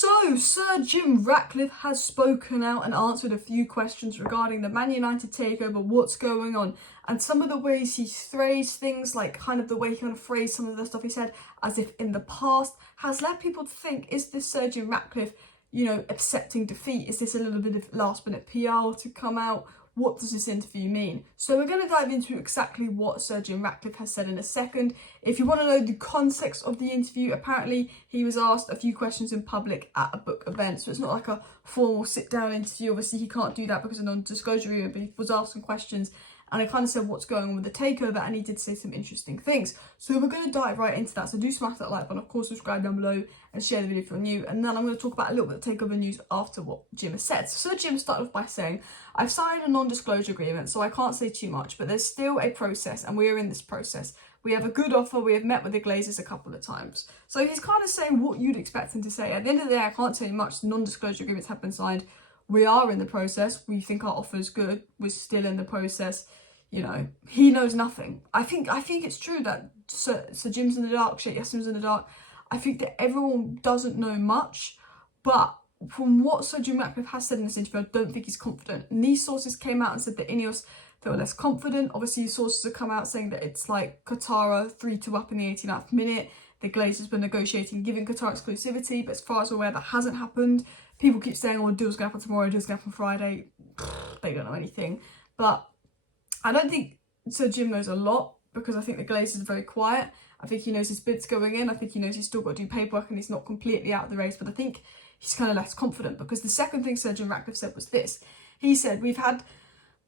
So, Sir Jim RATcliffe has spoken out and answered a few questions regarding the Man United takeover, what's going on, and some of the ways he phrased things, like kind of the way he kind of phrased some of the stuff he said as if in the past, has led people to think, is this Sir Jim RATcliffe, accepting defeat? Is this a little bit of last minute PR to come out? What does this interview mean? So we're going to dive into exactly what Sir Jim RATcliffe has said in a second. If you want to know the context of the interview, apparently he was asked a few questions in public at a book event. So it's not like a formal sit-down interview. Obviously, he can't do that because of non-disclosure agreement, but he was asked some questions and I kind of said what's going on with the takeover, and he did say some interesting things. So we're going to dive right into that. So do smash that like button, of course, subscribe down below and share the video if you're new. And then I'm going to talk about a little bit of takeover news after what Jim has said. So Sir Jim started off by saying, I've signed a non-disclosure agreement, so I can't say too much, but there's still a process and we're in this process. We have a good offer. We have met with the Glazers a couple of times. So he's kind of saying what you'd expect him to say. At the end of the day, I can't tell you much. The non-disclosure agreements have been signed. We are in the process. We think our offer is good. We're still in the process. He knows nothing. I think it's true that Sir Jim's in the dark, Sheikh Yassim's in the dark. I think that everyone doesn't know much, but from what Sir Jim RATcliffe has said in this interview, I don't think he's confident. And these sources came out and said that Ineos, they were less confident. Obviously, sources have come out saying that it's like Qatar 3-2 up in the 89th minute. The Glazers been negotiating, giving Qatar exclusivity, but as far as I'm aware, that hasn't happened. People keep saying, oh, deal's going to happen tomorrow, deal's going to happen Friday. They don't know anything. But I don't think Sir Jim knows a lot, because I think the Glazers are very quiet. I think he knows his bid's going in. I think he knows he's still got to do paperwork and he's not completely out of the race. But I think he's kind of less confident, because the second thing Sir Jim RATcliffe said was this. He said, we've had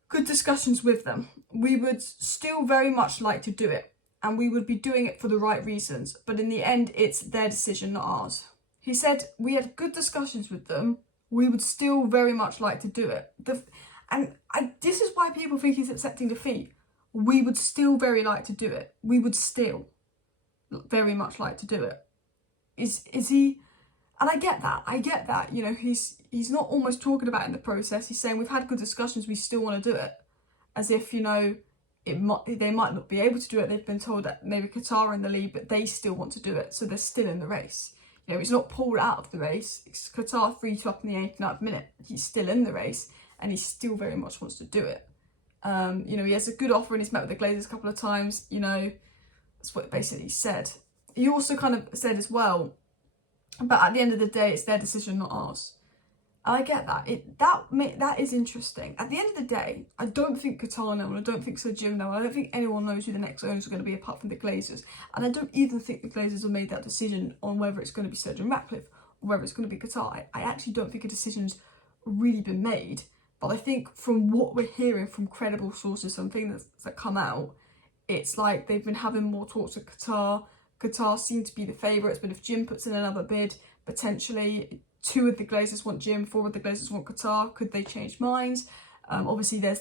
good discussions with them. We would still very much like to do it, and we would be doing it for the right reasons. But in the end, it's their decision, not ours. He said, we had good discussions with them. We would still very much like to do it. This is why people think he's accepting defeat. We would still very like to do it. We would still very much like to do it. Is he? And I get that. He's not almost talking about it in the process. He's saying we've had good discussions. We still want to do it, as if they might not be able to do it. They've been told that maybe Qatar are in the lead, but they still want to do it, so they're still in the race. He's not pulled out of the race. It's Qatar 3-2 up in the 89th minute. He's still in the race, and he still very much wants to do it. He has a good offer and he's met with the Glazers a couple of times. That's what basically he said. He also kind of said as well, but at the end of the day, it's their decision, not ours. And I get that. That is interesting. At the end of the day, I don't think Qatar know, and I don't think Sir Jim know, and I don't think anyone knows who the next owners are going to be apart from the Glazers. And I don't even think the Glazers have made that decision on whether it's going to be Sir Jim RATcliffe or whether it's going to be Qatar. I actually don't think a decision's really been made. But I think from what we're hearing from credible sources, some things that come out, it's like they've been having more talks with Qatar. Qatar seem to be the favourites, but if Jim puts in another bid, potentially 2 of the Glazers want Jim, 4 of the Glazers want Qatar. Could they change minds? Obviously, there's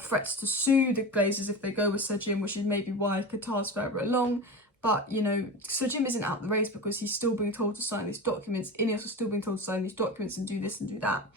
threats to sue the Glazers if they go with Sir Jim, which is maybe why Qatar's further along. But, Sir Jim isn't out of the race because he's still being told to sign these documents. Ineos is still being told to sign these documents and do this and do that.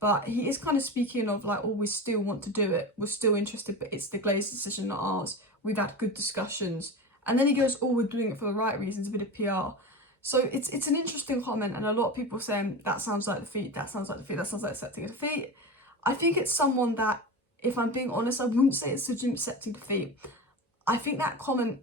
But he is kind of speaking of like, oh, we still want to do it. We're still interested, but it's the Glazers' decision, not ours. We've had good discussions. And then he goes, oh, we're doing it for the right reasons, a bit of PR. So it's an interesting comment. And a lot of people are saying, that sounds like defeat, that sounds like defeat, that sounds like accepting a defeat. I think it's someone that, if I'm being honest, I wouldn't say it's Sir Jim accepting defeat. I think that comment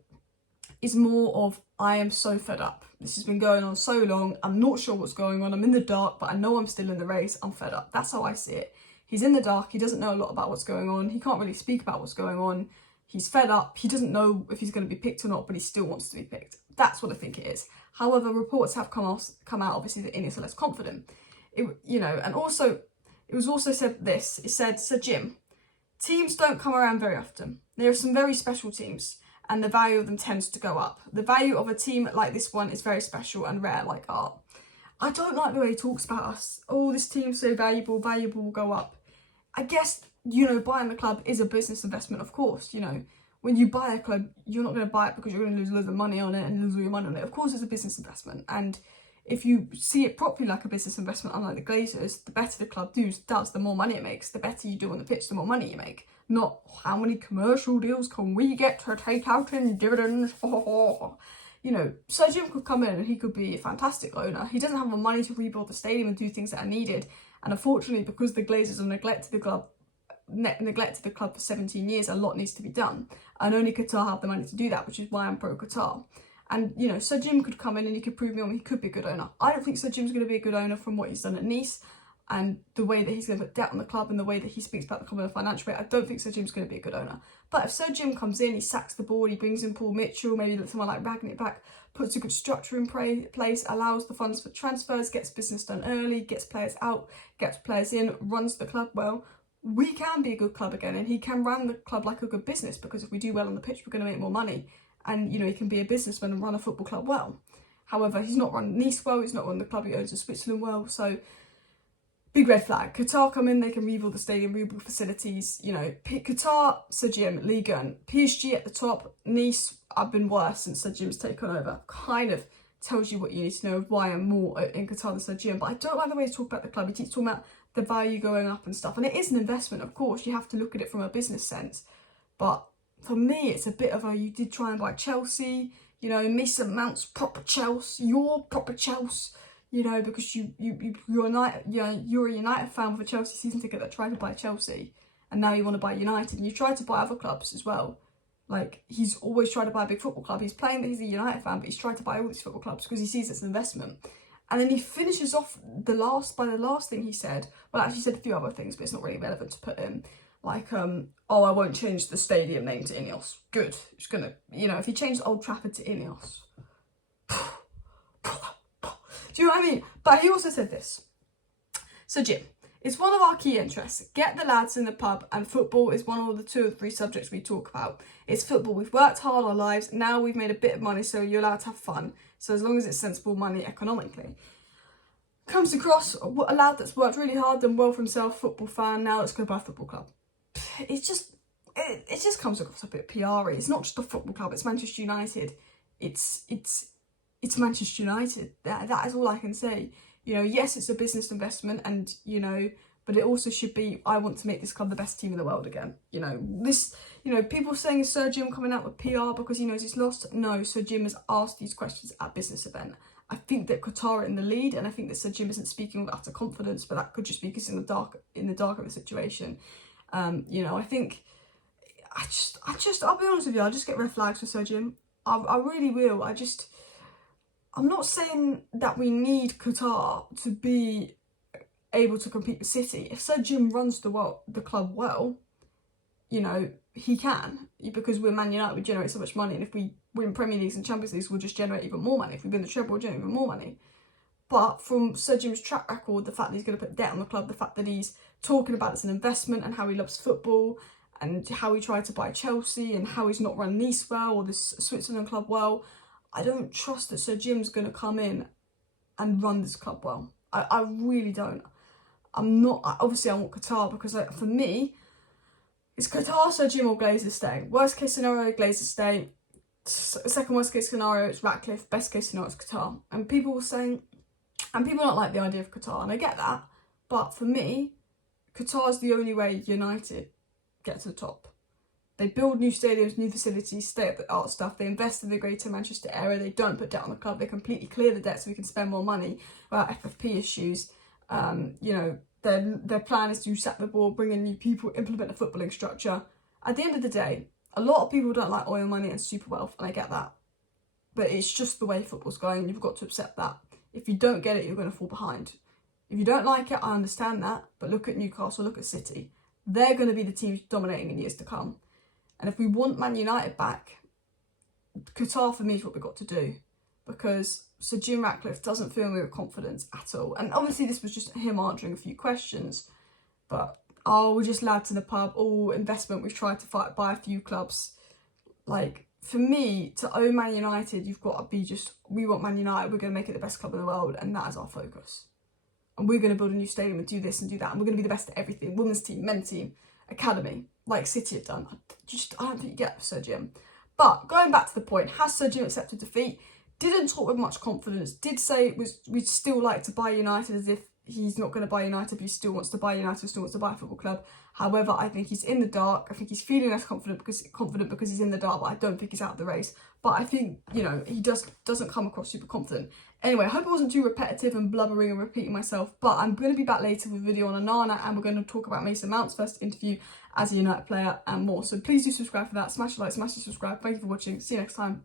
is more of, I am so fed up. This has been going on so long. I'm not sure what's going on. I'm in the dark, but I know I'm still in the race. I'm fed up. That's how I see it. He's in the dark. He doesn't know a lot about what's going on. He can't really speak about what's going on. He's fed up. He doesn't know if he's going to be picked or not, but he still wants to be picked. That's what I think it is. However, reports have come out, obviously, that Ineos are less confident. And also, it was also said this. It said, Sir Jim, teams don't come around very often. There are some very special teams, and the value of them tends to go up. The value of a team like this one is very special and rare, like art. I don't like the way he talks about us. Oh, this team's so valuable will go up. I guess, buying the club is a business investment, of course. When you buy a club, you're not going to buy it because you're going to lose loads of money on it and lose all your money on it. Of course, it's a business investment. And if you see it properly like a business investment, unlike the Glazers, the better the club does, the more money it makes. The better you do on the pitch, the more money you make. Not how many commercial deals can we get to take out in dividends. you know, Sir Jim could come in and he could be a fantastic owner. He doesn't have the money to rebuild the stadium and do things that are needed. And unfortunately, because the Glazers have neglected the club for 17 years, a lot needs to be done. And only Qatar have the money to do that, which is why I'm pro Qatar. And, you know, Sir Jim could come in and he could prove me wrong. He could be a good owner. I don't think Sir Jim's going to be a good owner from what he's done at Nice and the way that he's going to put debt on the club and the way that he speaks about the club in a financial way. I don't think Sir Jim's going to be a good owner. But if Sir Jim comes in, he sacks the board, he brings in Paul Mitchell, maybe someone like Ragnick back, puts a good structure in place, allows the funds for transfers, gets business done early, gets players out, gets players in, runs the club well, we can be a good club again, and he can run the club like a good business, because if we do well on the pitch, we're going to make more money. And, you know, he can be a businessman and run a football club well. However, he's not run Nice well, he's not run the club he owns in Switzerland well, so big red flag. Qatar come in, they can rebuild the stadium, rebuild facilities, you know, Qatar, Sir Jim, Ligue 1, PSG at the top, Nice have been worse since Sir Jim's taken over. Kind of tells you what you need to know of why I'm more in Qatar than Sir Jim, but I don't like the way he's talking about the club. He keeps talking about the value going up and stuff, and it is an investment, of course, you have to look at it from a business sense, but for me, it's a bit of a, you did try and buy Chelsea, you know, Mason Mount's proper Chelsea, your proper Chelsea, you know, because you're a United fan with a Chelsea season ticket that tried to buy Chelsea, and now you want to buy United, and you tried to buy other clubs as well. Like, he's always tried to buy a big football club. He's playing that he's a United fan, but he's tried to buy all these football clubs because he sees it's an investment. And then he finishes off the last thing he said. Well, actually, he said a few other things, but it's not really relevant to put in. Like, oh, I won't change the stadium name to Ineos. Good. It's gonna, you know, if he changed Old Trafford to Ineos. Do you know what I mean? But he also said this. So, Jim, it's one of our key interests. Get the lads in the pub, and football is one of the 2 or 3 subjects we talk about. It's football. We've worked hard our lives. Now we've made a bit of money, so you're allowed to have fun. So as long as it's sensible money economically. Comes across a lad that's worked really hard, done well for himself, football fan, now let's go buy a football club. It just comes across a bit PR-y. It's not just a football club, it's Manchester United. It's Manchester United. That is all I can say. You know, yes, it's a business investment, and, you know, but it also should be, I want to make this club the best team in the world again. You know, people saying Sir Jim coming out with PR because he knows he's lost. No, Sir Jim has asked these questions at business event. I think that Qatar are in the lead, and I think that Sir Jim isn't speaking with utter confidence, but that could just be because in the dark of the situation. You know, I think, I'll be honest with you, I'll just get red flags for Sir Jim. I really will. I'm not saying that we need Qatar to be able to compete with City. If Sir Jim runs the club well, you know, he can, because we're Man United, we generate so much money, and if we win Premier Leagues and Champions Leagues, we'll just generate even more money. If we win the treble, we'll generate even more money. But from Sir Jim's track record, the fact that he's going to put debt on the club, the fact that he's talking about it's an investment and how he loves football and how he tried to buy Chelsea and how he's not run Nice well or this Switzerland club well, I don't trust that Sir Jim's going to come in and run this club well. I really don't. Obviously I want Qatar because for me, it's Qatar, Sir Jim or Glazers stay. Worst case scenario, Glazers stay. Second worst case scenario, it's Ratcliffe. Best case scenario, it's Qatar. And people were saying, and people don't like the idea of Qatar, and I get that. But for me, Qatar is the only way United get to the top. They build new stadiums, new facilities, stay up the art stuff. They invest in the Greater Manchester area. They don't put debt on the club. They completely clear the debt so we can spend more money without FFP issues. You know, their plan is to sack the board, bring in new people, implement a footballing structure. At the end of the day, a lot of people don't like oil money and super wealth, and I get that. But it's just the way football's going, and you've got to accept that. If you don't get it, you're going to fall behind. If you don't like it, I understand that, but look at Newcastle, look at City. They're going to be the teams dominating in years to come. And if we want Man United back, Qatar for me is what we've got to do, because Sir Jim RATcliffe doesn't fill me with confidence at all. And obviously this was just him answering a few questions, but we're just lads in the pub, investment, we've tried to buy a few clubs. Like, for me, to own Man United, you've got to be we want Man United, we're going to make it the best club in the world, and that is our focus. And we're going to build a new stadium and do this and do that, and we're going to be the best at everything. Women's team, men's team, academy, like City have done. I don't think you get Sir Jim. But going back to the point, has Sir Jim accepted defeat? Didn't talk with much confidence. Did say we'd still like to buy United as if he's not going to buy United, but he still wants to buy United, still wants to buy a football club. However, I think he's in the dark. I think he's feeling less confident because he's in the dark, but I don't think he's out of the race. But I think, you know, he doesn't come across super confident. Anyway, I hope it wasn't too repetitive and blubbering and repeating myself, but I'm going to be back later with a video on Onana, and we're going to talk about Mason Mount's first interview as a United player and more. So please do subscribe for that. Smash the like, smash the subscribe. Thank you for watching. See you next time. Bye.